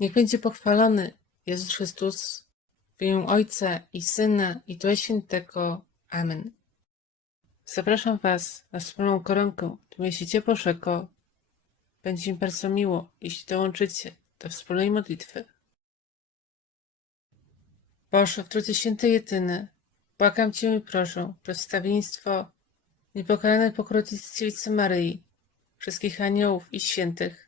Niech będzie pochwalony Jezus Chrystus w imię Ojca i Syna i Ducha Świętego. Amen. Zapraszam Was na wspólną koronkę w mieście Bożego. Będzie mi bardzo miło, jeśli dołączycie do wspólnej modlitwy. Boże, w Trójcy Świętej Jedyny, błagam Cię i proszę, przedstawieństwo niepokalanej pokrodnicy Dziewicy Maryi, wszystkich aniołów i świętych,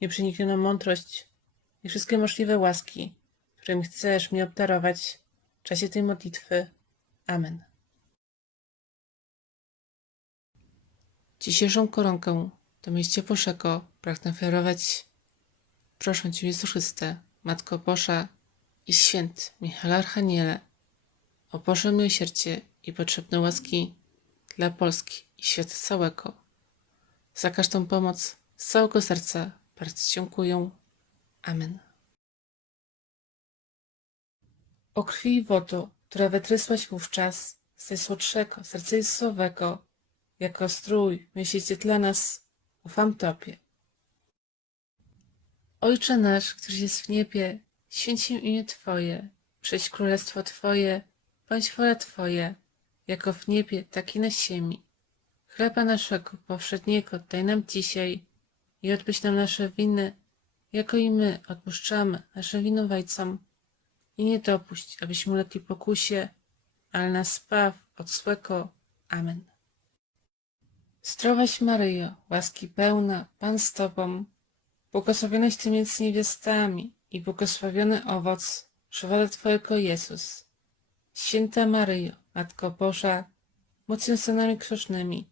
nieprzeniknioną mądrość i wszystkie możliwe łaski, którymi chcesz mnie obdarować w czasie tej modlitwy. Amen. Dzisiejszą koronkę do mieście Bożego pragnę ofiarować proszę Cię Jezu Chryste, Matko Boża i Święty Michał Archaniele, o Boże miłosierdzie i potrzebne łaski dla Polski i świata całego. Za każdą pomoc z całego serca bardzo dziękuję. Amen. O krwi i wodo, która wytrysłaś wówczas z najsłodszego serca Jezusowego, jako strój myślicie dla nas, ufam Tobie. Ojcze nasz, któryś jest w niebie, święć się imię Twoje, przyjdź królestwo Twoje, bądź wola Twoja, jako w niebie, tak i na ziemi. Chleba naszego powszedniego daj nam dzisiaj i odpuść nam nasze winy, jako i my odpuszczamy naszym winowajcom. I nie dopuść, abyśmy ulegli pokusie, ale nas spaw od złego. Amen. Zdrowaś Maryjo, łaski pełna, Pan z Tobą, błogosławionaś Ty między niewiastami i błogosławiony owoc żywota Twojego Jezus. Święta Maryjo, Matko Boża, módl się za nami grzesznymi,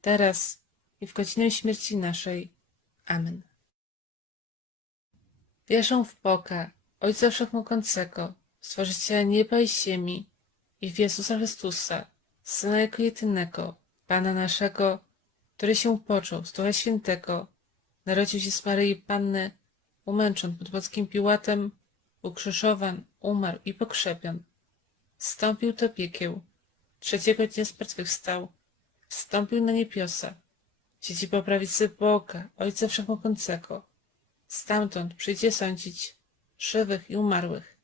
teraz i w godzinę śmierci naszej. Amen. Wierzę w Boga, Ojca Wszechmogącego, Stworzyciela nieba i ziemi i w Jezusa Chrystusa, Syna Jego jedynego, Pana naszego, który się począł z Ducha Świętego, narodził się z Maryi Panny, umęczon pod Płockim Piłatem, ukrzyżowan, umarł i pokrzepion. Wstąpił do piekieł, trzeciego dnia zmartwychwstał, wstąpił na niebiosa, siedzi po prawicy Boga, Ojca Wszechmogącego. Stamtąd przyjdzie sądzić żywych i umarłych.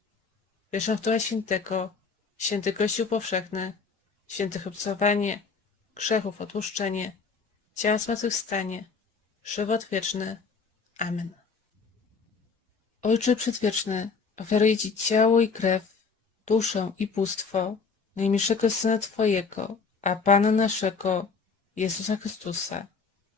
Wierzę w Ducha Świętego, święty Kościół powszechny, świętych obcowanie, grzechów odłuszczenie, ciała zmartwychwstanie, żywot wieczny. Amen. Ojcze Przedwieczny, ofiaruję Ci ciało i krew, duszę i bóstwo najmilszego Syna Twojego, a Pana naszego, Jezusa Chrystusa,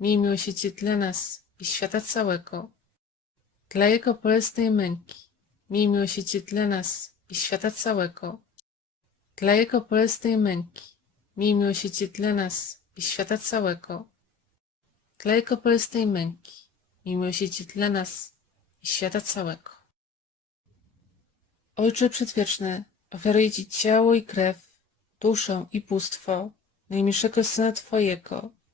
miej miłosierdzie dla nas i świata całego. Dla Jego bolesnej męki, miej miłosierdzie dla nas i świata całego. Dla Jego bolesnej męki, miej miłosierdzie dla nas i świata całego. Dla Jego bolesnej męki, miej miłosierdzie dla nas i świata całego. Ojcze Przedwieczny, ofiaruję Ci ciało i krew, duszę i bóstwo najmilszego Syna Twojego,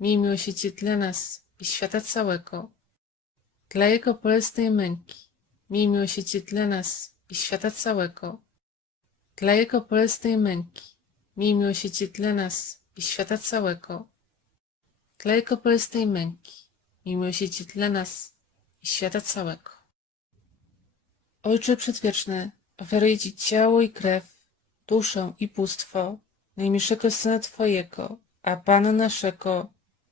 miej miłosierdzie dla nas i świata całego. Dla Jego bolesnej męki, miej miłosierdzie dla nas i świata całego. Dla Jego bolesnej męki, miej miłosierdzie dla nas i świata całego. Dla Jego bolesnej męki, miej miłosierdzie dla nas i świata całego. Ojcze Przedwieczny, ofiaruję Ci ciało i krew, duszę i bóstwo najmilszego Syna Twojego, a Pana naszego,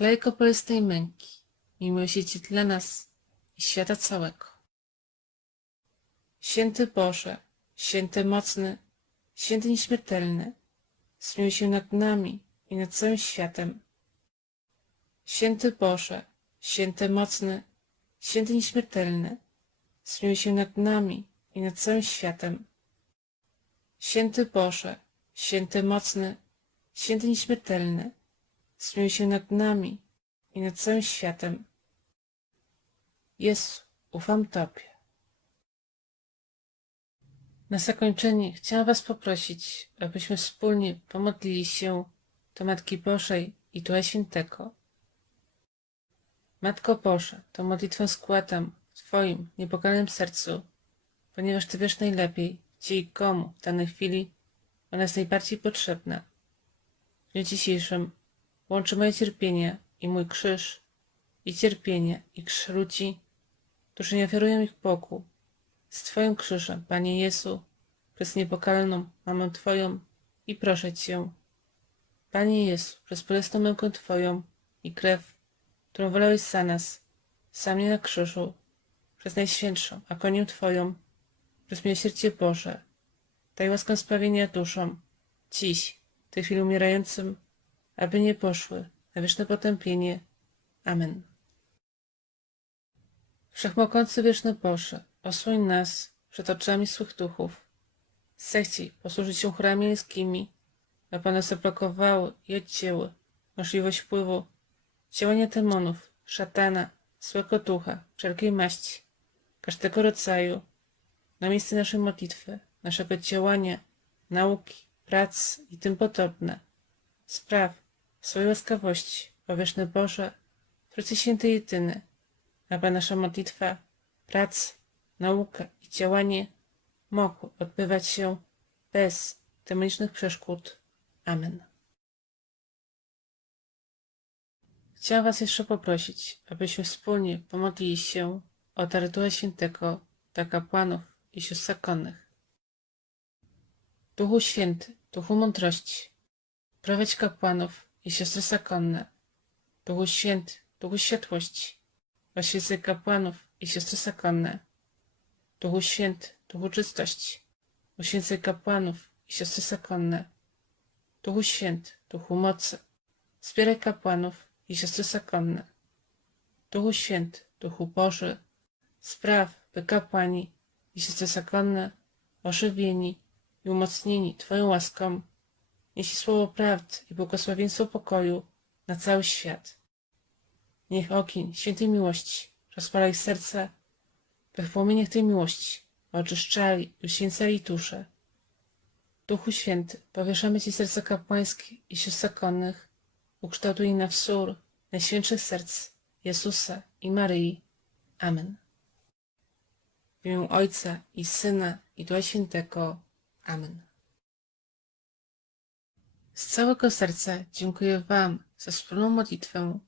Jego bolesnej męki, miłosierdzie dla nas i świata całego. Święty Boże, święty mocny, święty nieśmiertelny, zmiłuj się nad nami i nad całym światem. Święty Boże, święty mocny, święty nieśmiertelny, zmiłuj się nad nami i nad całym światem. Święty Boże, święty mocny, święty nieśmiertelny, zmiłuj się nad nami i nad całym światem. Jezu, ufam Tobie. Na zakończenie chciałam Was poprosić, abyśmy wspólnie pomodlili się do Matki Bożej i Ducha Świętego. Matko Boża, to modlitwę składam w Twoim niepokalanym sercu, ponieważ Ty wiesz najlepiej, gdzie i komu w danej chwili ona jest najbardziej potrzebna. W dniu dzisiejszym łączy moje cierpienie i mój krzyż i cierpienie i krzyż ludzi, którzy nie ofiarują ich Bogu, z Twoim krzyżem, Panie Jezu, przez niepokalną Mamę Twoją i proszę Cię, Panie Jezu, przez bolesną mękę Twoją i krew, którą wolałeś za nas, sam mnie na krzyżu, przez Najświętszą agonię Twoją, przez miłosierdzie Boże, daj łaskę sprawienia duszom, dziś, w tej chwili umierającym, aby nie poszły na wieczne potępienie. Amen. Wszechmogący wieczny Boże, osłoń nas przed oczami złych duchów. Zechciej posłużyć się chórami anielskimi, aby one zablokowały i odcięły możliwość wpływu działania demonów, szatana, złego ducha, wszelkiej maści, każdego rodzaju, na miejsce naszej modlitwy, naszego działania, nauki, prac i tym podobne. Spraw swojej łaskawości, o wieczny Boże, Trójcy Święty Jedyny, aby nasza modlitwa, praca, nauka i działanie mogły odbywać się bez demonicznych przeszkód. Amen. Chciałam Was jeszcze poprosić, abyśmy wspólnie pomodlili się o dar Ducha Świętego dla kapłanów i sióstr zakonnych. Duchu Święty, Duchu Mądrości, prowadź kapłanów siostry zakonne. Duchu Święty, Duchu Światłości, oświecaj kapłanów i siostry zakonne. Duchu Święty, Duchu Czystości, uświęcaj kapłanów i siostry zakonne. Duchu Święty, Duchu Mocy, wspieraj kapłanów i siostry zakonne. Duchu Święty, Duchu Boży, spraw, by kapłani i siostry zakonne, ożywieni i umocnieni Twoją łaską, nieśli słowo prawdy i błogosławieństwo pokoju na cały świat. Niech ogień świętej miłości rozpala ich serca, by w płomieniach tej miłości oczyszczali i uświęcali dusze. Duchu Święty, powieszamy Ci serca kapłańskie i sióstr zakonnych, ukształtuj na wzór najświętszych serc Jezusa i Maryi. Amen. W imię Ojca i Syna i Ducha Świętego. Amen. Z całego serca dziękuję Wam za wspólną modlitwę.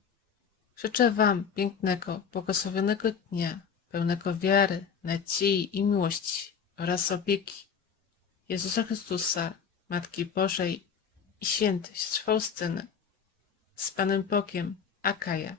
Życzę Wam pięknego, błogosławionego dnia, pełnego wiary, nadziei i miłości oraz opieki Jezusa Chrystusa, Matki Bożej i świętej Faustyny. Z Panem Bogiem, Akaja.